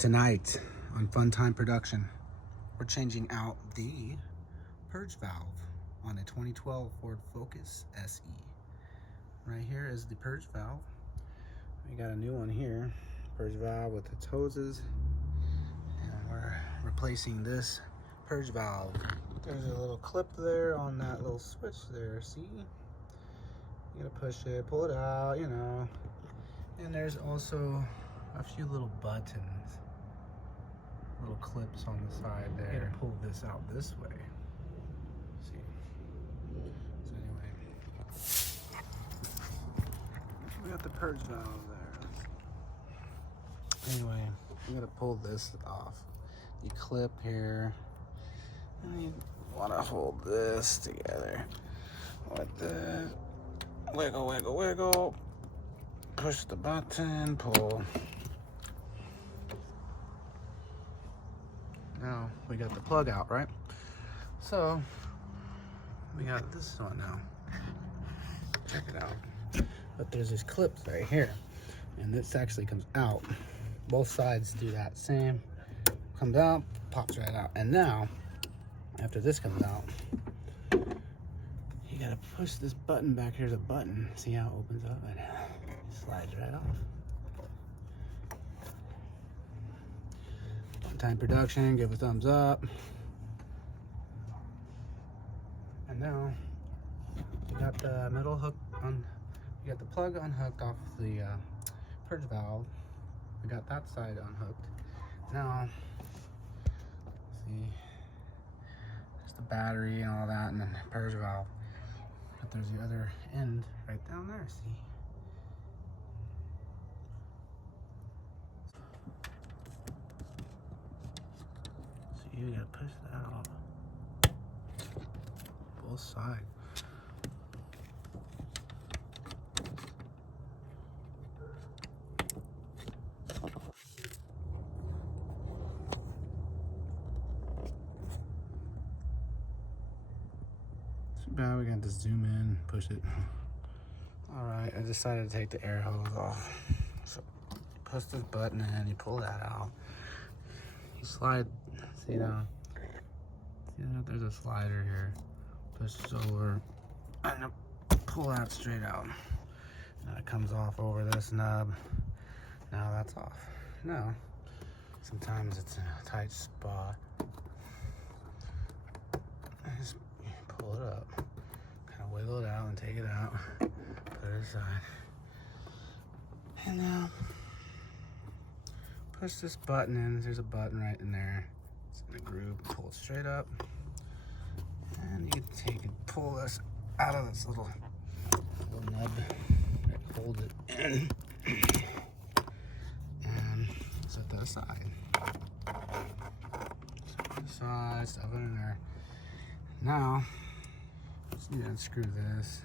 Tonight on Funtime Production, we're changing out the purge valve on a 2012 Ford Focus SE. Right here is the purge valve. We got a new one here, purge valve with its hoses, and we're replacing this purge valve. There's a little clip there on that little switch there, see? You gotta push it, pull it out, you know. And there's also a few little buttons, little clips on the side there. You gotta pull this out this way. See? So anyway, we got the purge valve there. Anyway, you gotta pull this off. You clip here, and you wanna hold this together like this. Wiggle, wiggle, wiggle. Push the button, pull. Now we got the plug out, right? So we got this one now. Check it out. But there's these clips right here, and this actually comes out. Both sides do that same. Comes out, pops right out. And now, after this comes out, you gotta push this button back. Here's a button. See how it opens up and slides right off. Funtime Production, give a thumbs up. And now you got the metal hook on. You got the plug unhooked off the purge valve. We got that side unhooked. Now, see, there's the battery and all that, and then the purge valve. But there's the other end right down there. See. You gotta push that off both sides. Too bad we got to zoom in, push it. All right, I decided to take the air hose off. So push this button and you pull that out. You slide. See now? See that? There's a slider here. Push this over and pull that straight out. Now it comes off over this nub. Now that's off. Now, sometimes it's in a tight spot. Just pull it up. Kind of wiggle it out and take it out. Put it aside. And now, push this button in. There's a button right in there. It's in the groove. Pull it straight up. And you can take and pull this out of this little nub that holds it in. And set that aside. Set that aside, stuff it in there. Now, just need to unscrew this.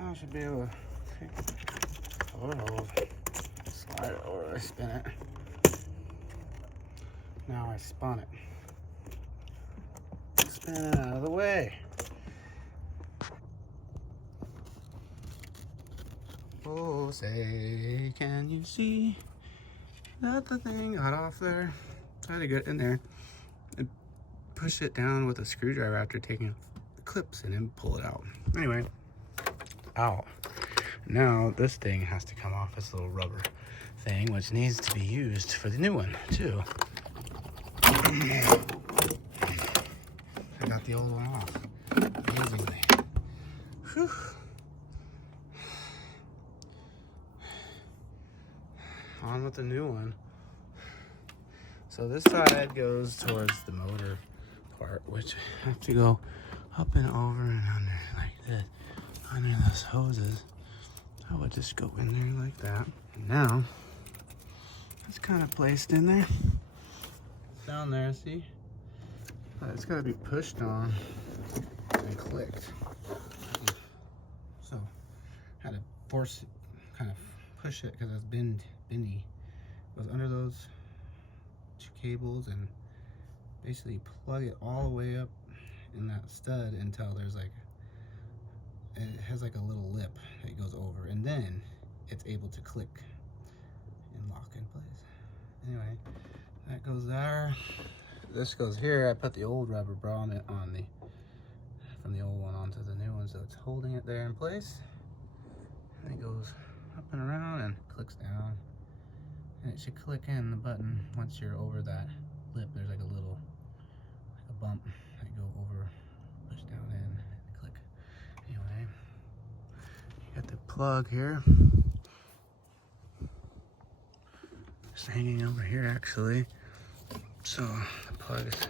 I should be able to slide it over, I spin it. Now I spun it. Spin it out of the way. Oh, say, can you see that the thing got off there? Try to get in there and push it down with a screwdriver after taking the clips and then pull it out. Anyway. Out. Now this thing has to come off, this little rubber thing, which needs to be used for the new one too. I got the old one off amazingly. Whew. On with the new one. So this side goes towards the motor part, which I have to go up and over and under like this. Under those hoses, I would just go in there like that. And now, it's kind of placed in there. Down there, see? It's got to be pushed on and clicked. So, I had to force it, kind of push it because it's bendy. It goes under those those 2 cables and basically plug it all the way up in that stud until there's like, it has like a little lip that goes over, and then it's able to click and lock in place. Anyway, that goes there. This goes here. I put the old rubber grommet on the, from the old one onto the new one, so it's holding it there in place. And it goes up and around and clicks down. And it should click in the button once you're over that lip. There's like a little, like a bump that you go over, push down in, and click. Anyway, you got the plug here. It's hanging over here actually. So the plug is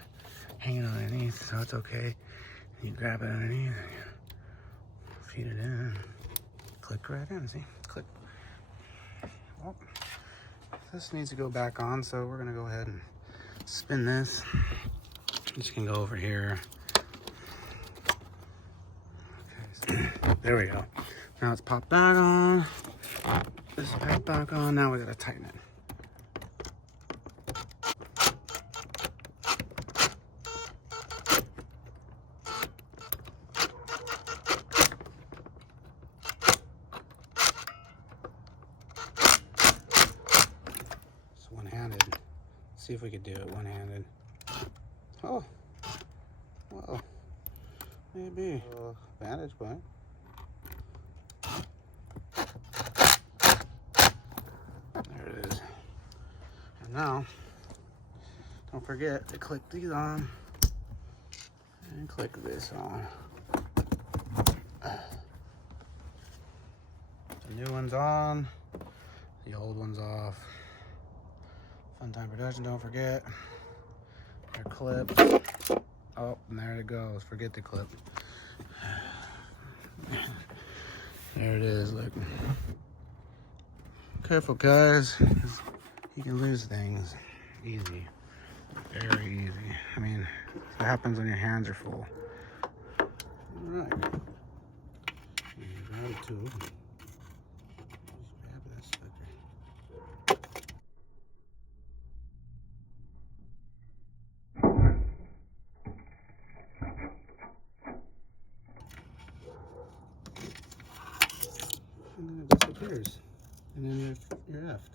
hanging underneath, so it's okay. You grab it underneath and you feed it in. Click right in, see? Click. Oh, this needs to go back on, so we're gonna go ahead and spin this. Just can go over here. Okay, so there we go. Now it's popped back on. This is popped back on. Now we gotta tighten it. One-handed. See if we could do it one-handed. Oh, well, maybe. Vantage point. There it is. And now, don't forget to click these on and click this on. The new one's on, the old one's off. Funtime Production, don't forget. Your clip. Oh, and there it goes. Forget the clip. There it is, look. Careful, guys. You can lose things. Easy. Very easy. I mean, it happens when your hands are full. Alright. Grab a tube. Just grab that sucker. And then it disappears. And then you're effed.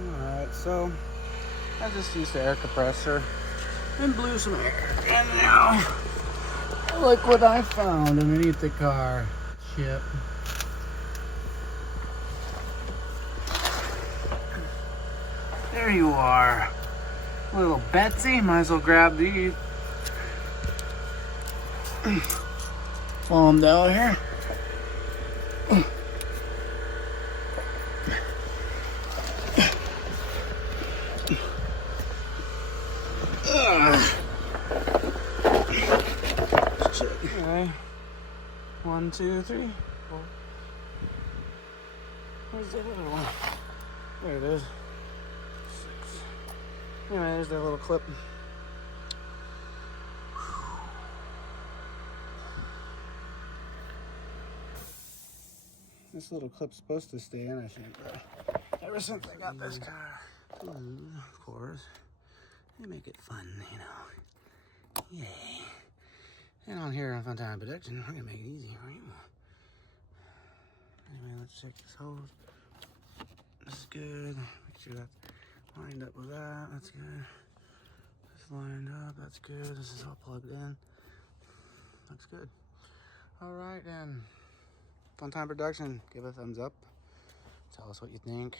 Alright, so I just used the air compressor and blew some air. And now, look what I found underneath the car. Chip. There you are. Little Betsy, might as well grab these. Fall them down here. Okay. 1, 2, 3, 4. Where's the other one? There it is. 6. Anyway, there's that little clip. This little clip's supposed to stay in, I think, but ever since I got this car, of course, they make it fun, you know. Yay. And on here on Funtime Production, we're gonna make it easy for you. Anyway, let's check this hose. This is good. Make sure that's lined up with that. That's good. This lined up. That's good. This is all plugged in. Looks good. All right, then. Funtime Production. Give a thumbs up. Tell us what you think.